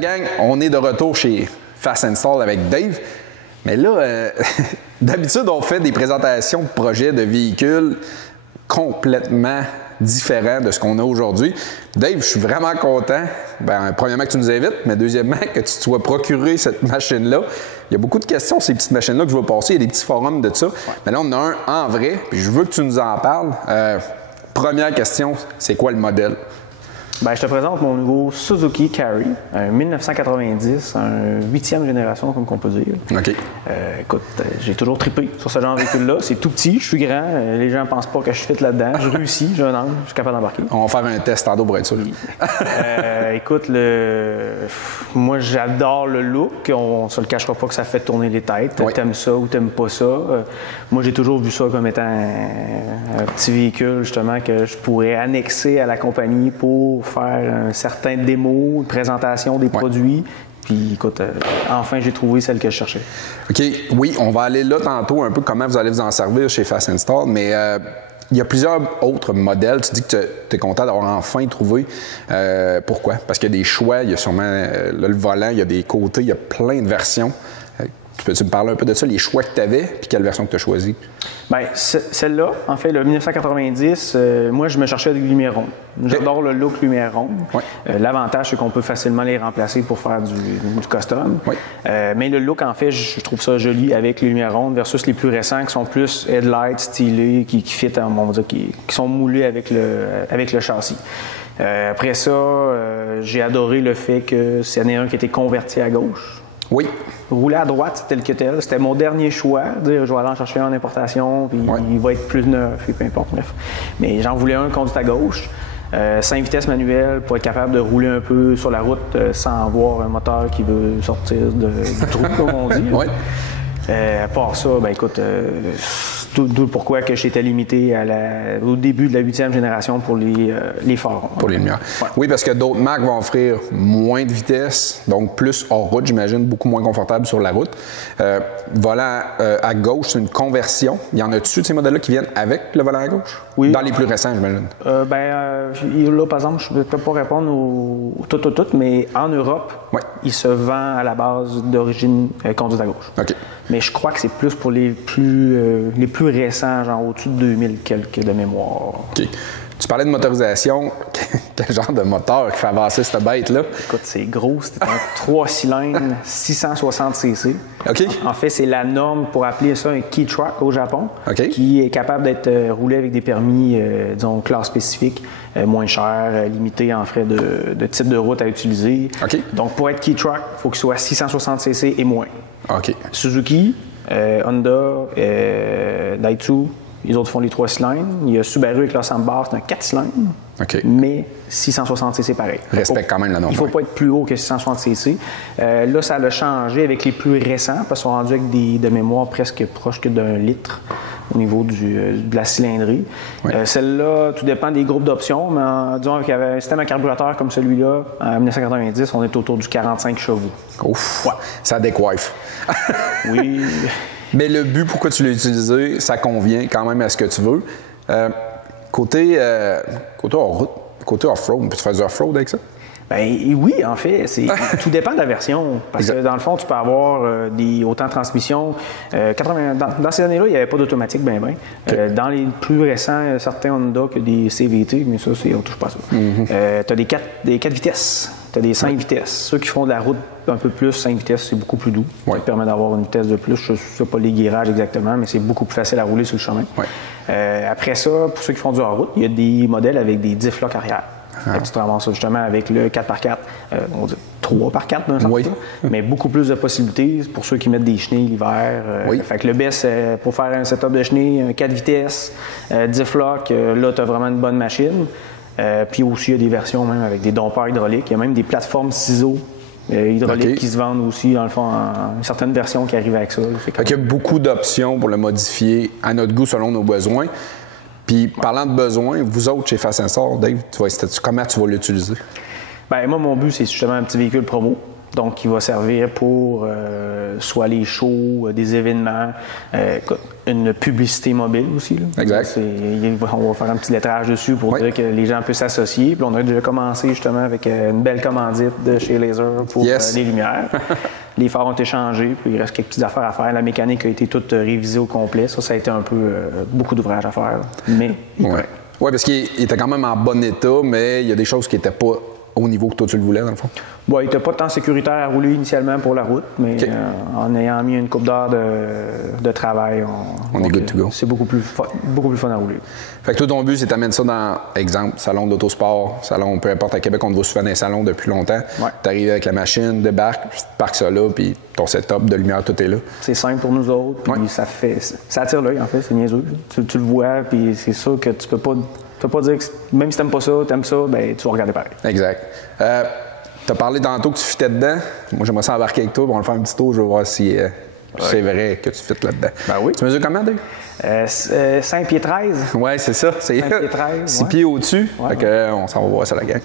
gang, on est de retour chez Fast Install avec Dave. Mais là, d'habitude, on fait des présentations de projets de véhicules complètement différents de ce qu'on a aujourd'hui. Dave, je suis vraiment content. Premièrement que tu nous invites, mais deuxièmement que tu te sois procuré cette machine-là. Il y a beaucoup de questions, ces petites machines-là que je vais passer. Il y a des petits forums de ça. Ouais. Mais là, on en a un en vrai, puis je veux que tu nous en parles. Première question, c'est quoi le modèle? Je te présente mon nouveau Suzuki Carry, un 1990, un 8e génération, comme on peut dire. OK. Écoute, j'ai toujours trippé sur ce genre de véhicule-là. C'est tout petit, je suis grand, les gens ne pensent pas que je fit là-dedans. Je réussis, j'ai un angle, je suis capable d'embarquer. On va faire un test tantôt pour être sûr. Écoute, moi j'adore le look, on ne se le cachera pas que ça fait tourner les têtes. Oui. T'aimes ça ou t'aimes pas ça. Moi j'ai toujours vu ça comme étant un petit véhicule justement que je pourrais annexer à la compagnie pour faire un certain démo, une présentation des produits. Puis écoute, enfin j'ai trouvé celle que je cherchais. OK, oui, on va aller là tantôt un peu comment vous allez vous en servir chez Fast Install, mais il y a plusieurs autres modèles. Tu dis que tu es content d'avoir enfin trouvé. Pourquoi? Parce qu'il y a des choix, il y a sûrement le volant, il y a des côtés, il y a plein de versions. Peux-tu me parler un peu de ça, les choix que tu avais, puis quelle version que tu as choisie? Celle-là, en fait, le 1990, moi, je me cherchais des lumières rondes. J'adore le look lumière ronde. Oui. L'avantage, c'est qu'on peut facilement les remplacer pour faire du custom. Oui. Mais le look, en fait, je trouve ça joli avec les lumières rondes versus les plus récents qui sont plus headlights, stylés, qui fit, on va dire, qui sont moulés avec le châssis. Après ça, j'ai adoré le fait que c'en est un qui était converti à gauche. Oui. Rouler à droite, tel que tel. C'était mon dernier choix. Dire, je vais aller en chercher un en importation, puis il va être plus neuf, et peu importe, bref. Mais j'en voulais un conduit à gauche. 5 vitesses manuelles pour être capable de rouler un peu sur la route sans avoir un moteur qui veut sortir du trou, comme on dit. Oui. À part ça, écoute, d'où pourquoi que j'étais limité au début de la 8e génération pour les phares. Pour les lumières. Ouais. Oui, parce que d'autres marques vont offrir moins de vitesse, donc plus hors route, j'imagine, beaucoup moins confortable sur la route. Volant à gauche, c'est une conversion. Il y en a-tu de ces modèles-là qui viennent avec le volant à gauche? Oui. Dans les plus récents, j'imagine. Là, par exemple, je ne peux pas répondre au tout, mais en Europe, il se vend à la base d'origine conduite à gauche. OK. Mais je crois que c'est plus pour les plus récents, genre au-dessus de 2000 quelques de mémoire. OK. Tu parlais de motorisation. Quel genre de moteur qui fait avancer cette bête-là? Écoute, c'est gros. C'est un 3 cylindres, 660 cc. OK. En fait, c'est la norme pour appeler ça un key truck au Japon, qui est capable d'être roulé avec des permis, disons, classe spécifique, moins cher, limité en frais de type de route à utiliser. OK. Donc, pour être key truck, il faut qu'il soit 660 cc et moins. OK. Suzuki, Honda, Daihatsu, les autres font les 3 cylindres. Il y a Subaru avec leur Sandbar, c'est un 4 cylindres. OK. Mais 660 cc pareil. Respecte quand même la norme. Il ne faut pas être plus haut que 660 cc. Là, ça a changé avec les plus récents parce qu'ils sont rendus avec de mémoire presque proche que d'1 litre au niveau de la cylindrée. Oui. Celle-là, tout dépend des groupes d'options, mais disons qu'il y avait un système à carburateur comme celui-là, en 1990, on est autour du 45 chevaux. Ouf! Ouais. Ça décoiffe. Oui. Mais le but, pourquoi tu l'as utilisé, ça convient quand même à ce que tu veux. Côté off-road, peux-tu faire du off-road avec ça? Oui, en fait, tout dépend de la version. Parce que dans le fond, tu peux avoir autant de transmissions. Dans ces années-là, il n'y avait pas d'automatique Okay. Dans les plus récents, certains Honda que des CVT, mais ça, on ne touche pas à ça. Mm-hmm. Tu as des 4 vitesses. Tu as des 5 vitesses. Ceux qui font de la route un peu plus, 5 vitesses, c'est beaucoup plus doux. Ça te permet d'avoir une vitesse de plus. Je ne sais pas les guérages exactement, mais c'est beaucoup plus facile à rouler sur le chemin. Après ça, pour ceux qui font du hors-route, il y a des modèles avec des diff-locks arrière. Tu te ramasses justement avec le 4x4, on dit 3x4 d'un sens, mais beaucoup plus de possibilités pour ceux qui mettent des chenilles l'hiver. Fait que le best, pour faire un setup de chenilles, 4 vitesses, diff-lock, là, tu as vraiment une bonne machine. Puis aussi, il y a des versions même avec des dompeurs hydrauliques. Il y a même des plateformes ciseaux hydrauliques qui se vendent aussi, dans le fond, en certaines versions qui arrivent avec ça. Fait qu'il y a beaucoup d'options pour le modifier à notre goût selon nos besoins. Puis, parlant de besoins, vous autres, chez Fast Install, Dave, comment tu vas l'utiliser? Moi, mon but, c'est justement un petit véhicule promo. Donc, il va servir pour soit les shows, des événements, une publicité mobile aussi. Là. Exact. On va faire un petit lettrage dessus pour dire que les gens peuvent s'associer. Puis on a déjà commencé justement avec une belle commandite de chez Laser pour les lumières. Les phares ont été changés, puis il reste quelques petites affaires à faire. La mécanique a été toute révisée au complet. Ça a été un peu beaucoup d'ouvrage à faire. Mais oui, parce qu'il était quand même en bon état, mais il y a des choses qui n'étaient pas au niveau que toi tu le voulais, dans le fond. Bon, il n'était pas tant sécuritaire à rouler initialement pour la route, mais en ayant mis une couple d'heures de travail, on est good to go. C'est beaucoup plus fun à rouler. Fait que toi, ton but, c'est d'amener ça dans, exemple, salon d'autosport, salon, peu importe, à Québec, on te voit souvent dans les salons depuis longtemps. Ouais. Tu arrives avec la machine, débarques, tu parques ça là, puis ton setup de lumière, tout est là. C'est simple pour nous autres, puis ça attire l'œil, en fait, c'est niaiseux. Tu le vois, puis c'est sûr que tu peux pas dire que même si t'aimes pas ça, t'aimes ça, ben tu vas regarder pareil. Exact. Tu as parlé tantôt que tu fitais dedans. Moi, j'aimerais ça embarquer avec toi, on va faire un petit tour, je vais voir si c'est vrai que tu fites là-dedans. Ben oui. Tu mesures comment, Dave? 5 pieds 13. Oui, c'est ça. 5 pieds 13. 6 pieds au-dessus. Fait que, on s'en va voir ça, la gang.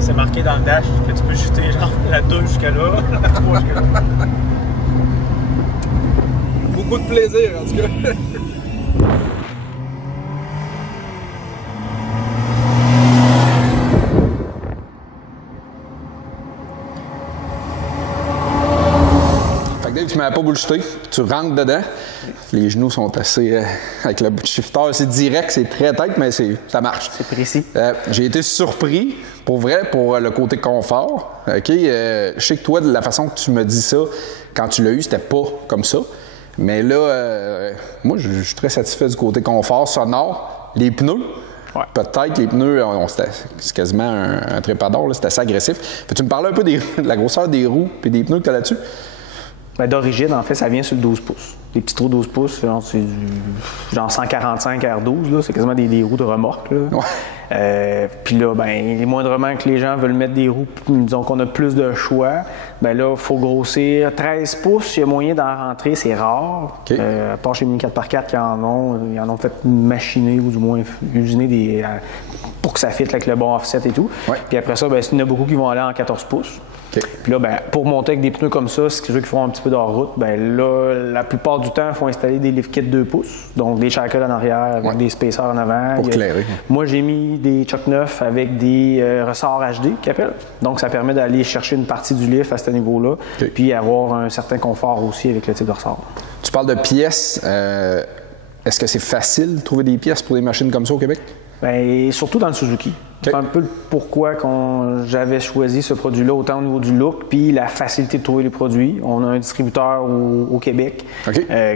C'est marqué dans le dash que tu peux jeter genre la 2 jusqu'à là, la 3 jusqu'à là. Beaucoup de plaisir en tout cas. Fait que Dave, tu ne m'avais pas bullshité, tu rentres dedans. Les genoux sont assez... avec le shifter, c'est direct, c'est très tête, mais ça marche. C'est précis. J'ai été surpris, pour vrai, pour le côté confort. OK? Je sais que toi, de la façon que tu me dis ça, quand tu l'as eu, c'était pas comme ça. Mais là, moi, je suis très satisfait du côté confort sonore. Les pneus, peut-être les pneus, c'est quasiment un trépador, c'est assez agressif. Peux-tu me parler un peu de la grosseur des roues et des pneus que tu as là-dessus? Ben, d'origine, en fait, ça vient sur le 12 pouces. Les petits trous 12 pouces, c'est du genre 145 R12, là, c'est quasiment des roues de remorque. Là. Ouais. Puis là, ben, moindrement que les gens veulent mettre des roues, disons qu'on a plus de choix, ben là, il faut grossir 13 pouces. Il y a moyen d'en rentrer, c'est rare. Okay. À part chez Mini 4x4 qui en ont fait machiner ou du moins usiner pour que ça fitte avec le bon offset et tout. Ouais. Puis après ça, ben, il y en a beaucoup qui vont aller en 14 pouces. Okay. Puis là, ben, pour monter avec des pneus comme ça, si tu veux qu'ils font un petit peu de hors-route, ben là, la plupart du temps, il faut installer des lift kits 2 pouces, donc des shackles en arrière avec des spacers en avant. Pour clairer. Moi, j'ai mis des chocs neufs avec des ressorts HD qu'ils appellent. Donc, ça permet d'aller chercher une partie du lift à ce niveau-là, puis avoir un certain confort aussi avec le type de ressort. Tu parles de pièces. Est-ce que c'est facile de trouver des pièces pour des machines comme ça au Québec? Bien, surtout dans le Suzuki. Okay. C'est un peu pourquoi j'avais choisi ce produit-là, autant au niveau du look, puis la facilité de trouver les produits. On a un distributeur au Québec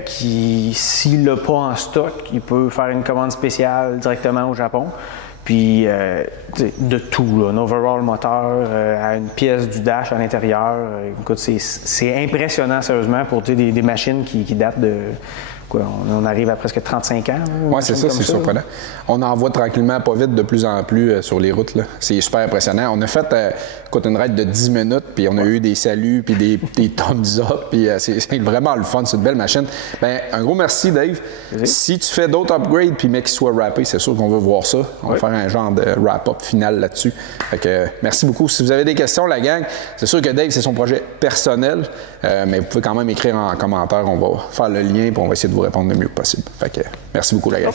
qui, s'il l'a pas en stock, il peut faire une commande spéciale directement au Japon. Puis de tout, là, un overall moteur, à une pièce du dash à l'intérieur. Écoute, c'est impressionnant, sérieusement, pour des machines qui datent de... On arrive à presque 35 ans. Oui, c'est ça, c'est surprenant. On en voit tranquillement, pas vite, de plus en plus sur les routes. C'est super impressionnant. On a fait une ride de 10 minutes, puis on a eu des saluts, puis des thumbs up, puis c'est vraiment le fun. C'est une belle machine. Bien, un gros merci, Dave. Si tu fais d'autres upgrades, puis mec, qu'ils soient rappés, c'est sûr qu'on veut voir ça. On va faire un genre de wrap-up final là-dessus. Fait que, merci beaucoup. Si vous avez des questions, la gang, c'est sûr que Dave, c'est son projet personnel, mais vous pouvez quand même écrire en commentaire. On va faire le lien, puis on va essayer de vous répondre le mieux possible. Fait que, merci beaucoup, la gang.